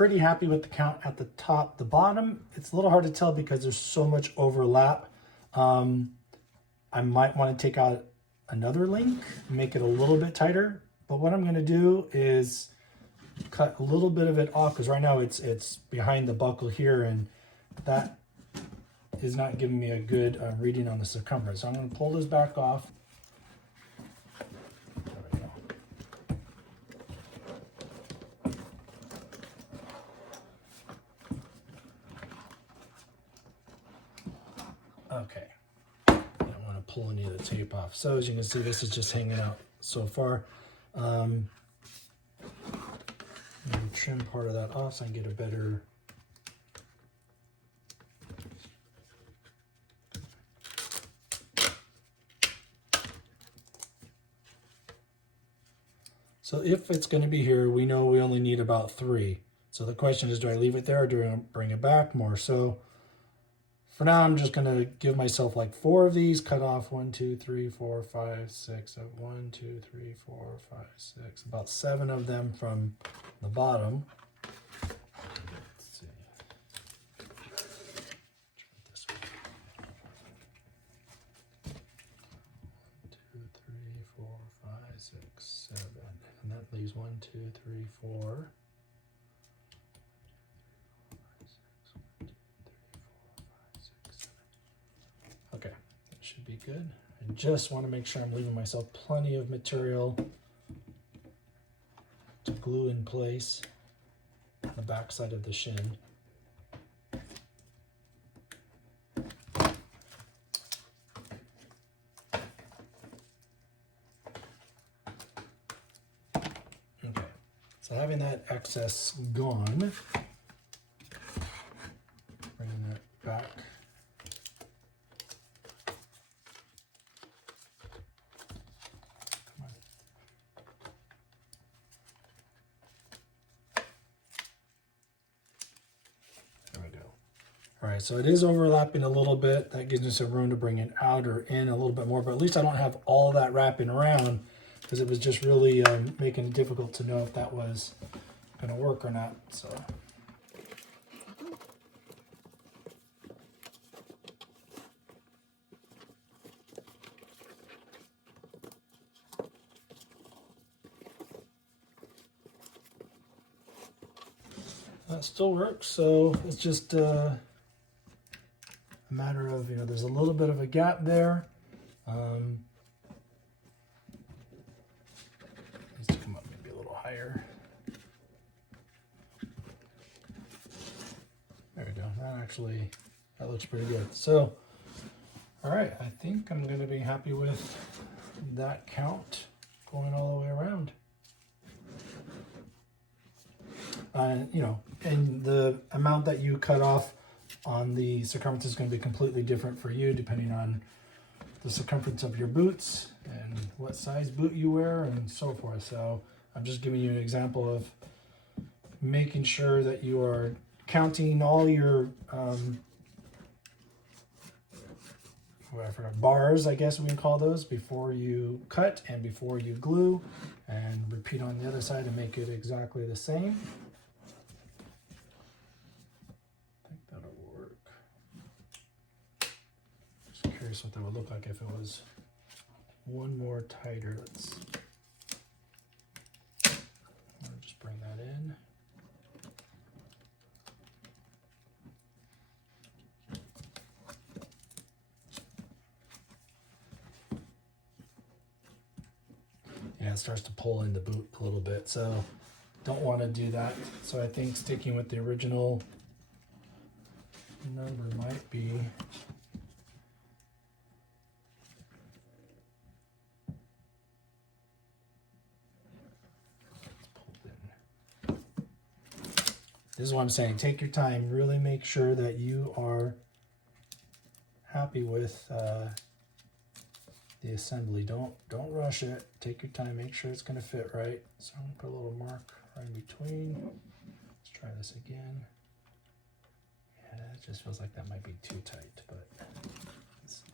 pretty happy with the count at the top. The bottom, it's a little hard to tell because there's so much overlap. I might want to take out another link, make it a little bit tighter. But what I'm going to do is cut a little bit of it off, because right now it's behind the buckle here, and that is not giving me a good reading on the circumference. So I'm going to pull this back off. There we go. Okay. I don't want to pull any of the tape off. So as you can see, this is just hanging out so far. Maybe trim part of that off so I can get a better So if it's going to be here, we know we only need about 3. So the question is, do I leave it there or do I bring it back more? So for now, I'm just going to give myself like 4 of these, cut off 1, 2, 3, 4, 5, 6, 1, 2, 3, 4, 5, 6, about 7 of them from the bottom. Let's see. This one. 1, 2, 3, 4, 5, 6, 7. And that leaves 1, 2, 3, 4. Okay, that should be good. I just want to make sure I'm leaving myself plenty of material to glue in place on the back side of the shin. Okay, so having that excess gone, bringing that back. All right, so it is overlapping a little bit. That gives me some room to bring it out or in a little bit more, but at least I don't have all that wrapping around, because it was just really making it difficult to know if that was gonna work or not, so. That still works, so it's just a matter of, there's a little bit of a gap there. Needs to come up maybe a little higher. There we go. That looks pretty good. So, all right, I think I'm going to be happy with that count going all the way around. And the amount that you cut off on the circumference is going to be completely different for you depending on the circumference of your boots and what size boot you wear and so forth. So I'm just giving you an example of making sure that you are counting all your bars, I guess we can call those, before you cut and before you glue, and repeat on the other side and make it exactly the same. Curious what that would look like if it was one more tighter. I'll just bring that in. Yeah, it starts to pull in the boot a little bit, so don't want to do that. So I think sticking with the original number might be This is what I'm saying. Take your time. Really make sure that you are happy with the assembly. Don't rush it. Take your time. Make sure it's going to fit right. So I'm going to put a little mark right in between. Let's try this again. Yeah, it just feels like that might be too tight, but let's see.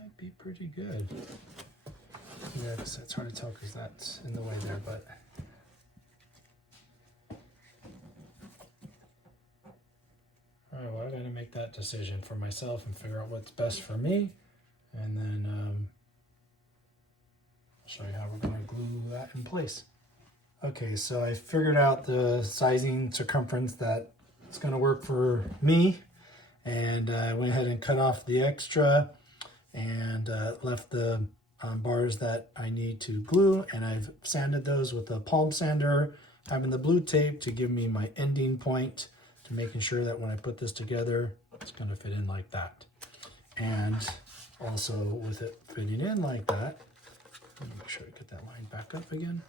might be pretty good. Yeah, it's hard to tell because that's in the way there, but all right, well, I gotta make that decision for myself and figure out what's best for me, and then I'll show you how we're gonna glue that in place. Okay, so I figured out the sizing circumference that it's gonna work for me, and I went ahead and cut off the extra and left the bars that I need to glue, and I've sanded those with a palm sander, having the blue tape to give me my ending point, to making sure that when I put this together, it's going to fit in like that. And also with it fitting in like that, let me make sure I get that line back up again.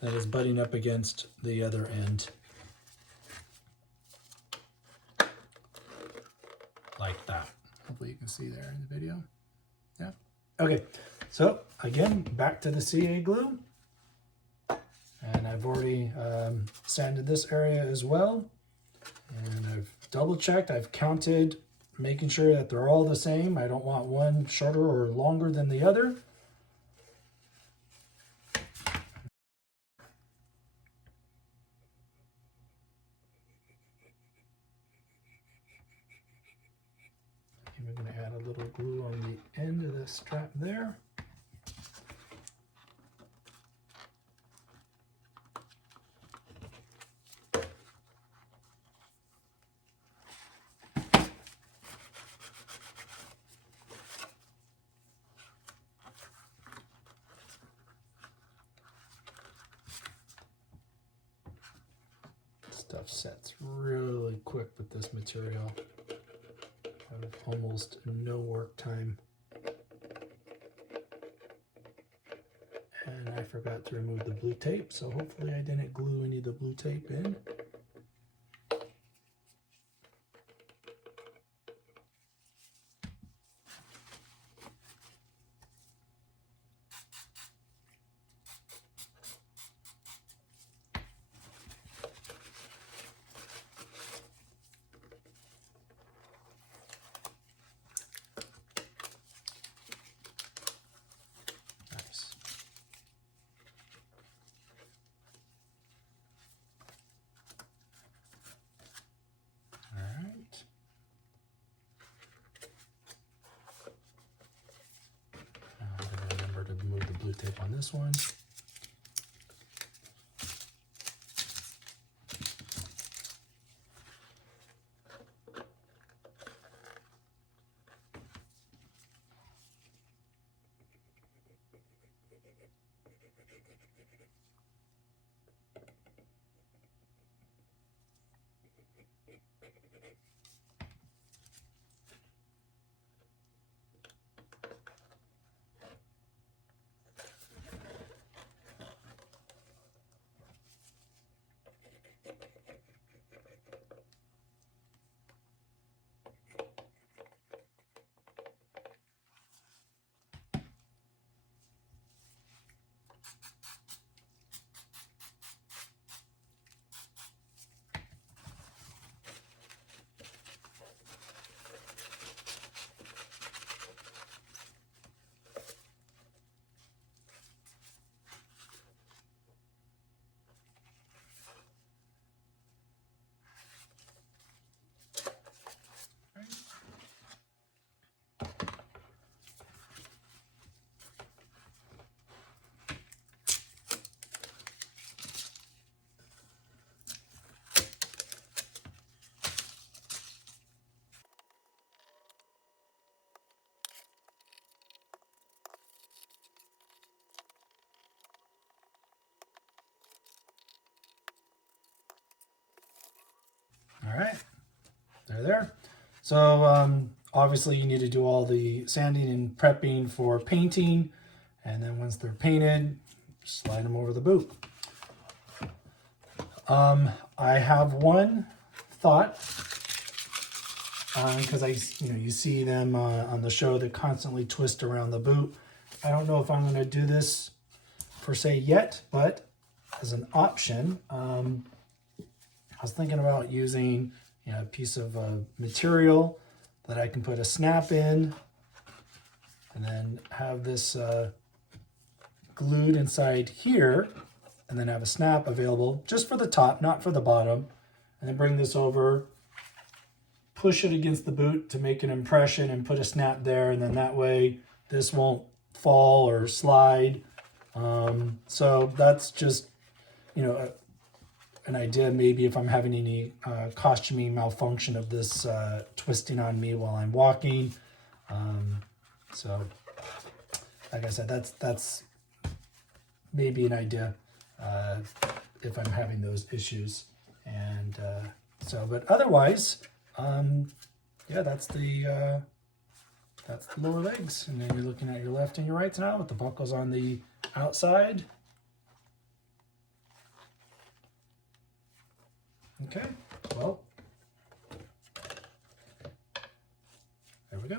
That is butting up against the other end. Like that. Hopefully you can see there in the video. Yeah. Okay, so again, back to the CA glue. And I've already sanded this area as well. And I've double checked, I've counted, making sure that they're all the same. I don't want one shorter or longer than the other. And we're going to add a little glue on the end of the strap there. Stuff sets really quick with this material. I have almost no work time. And I forgot to remove the blue tape, so hopefully I didn't glue any of the blue tape in. Tape on this one. All right, they're there. So obviously you need to do all the sanding and prepping for painting, and then once they're painted, slide them over the boot. I have one thought, because you see them on the show that constantly twist around the boot. I don't know if I'm going to do this per se yet, but as an option, I was thinking about using a piece of material that I can put a snap in and then have this glued inside here, and then have a snap available just for the top, not for the bottom. And then bring this over, push it against the boot to make an impression and put a snap there, and then that way this won't fall or slide. So that's just, you know, an idea maybe if I'm having any costuming malfunction of this twisting on me while I'm walking. So like I said, that's maybe an idea if I'm having those issues. And so, but otherwise, yeah, that's the lower legs. And then you're looking at your left and your right now with the buckles on the outside. Okay, well, there we go.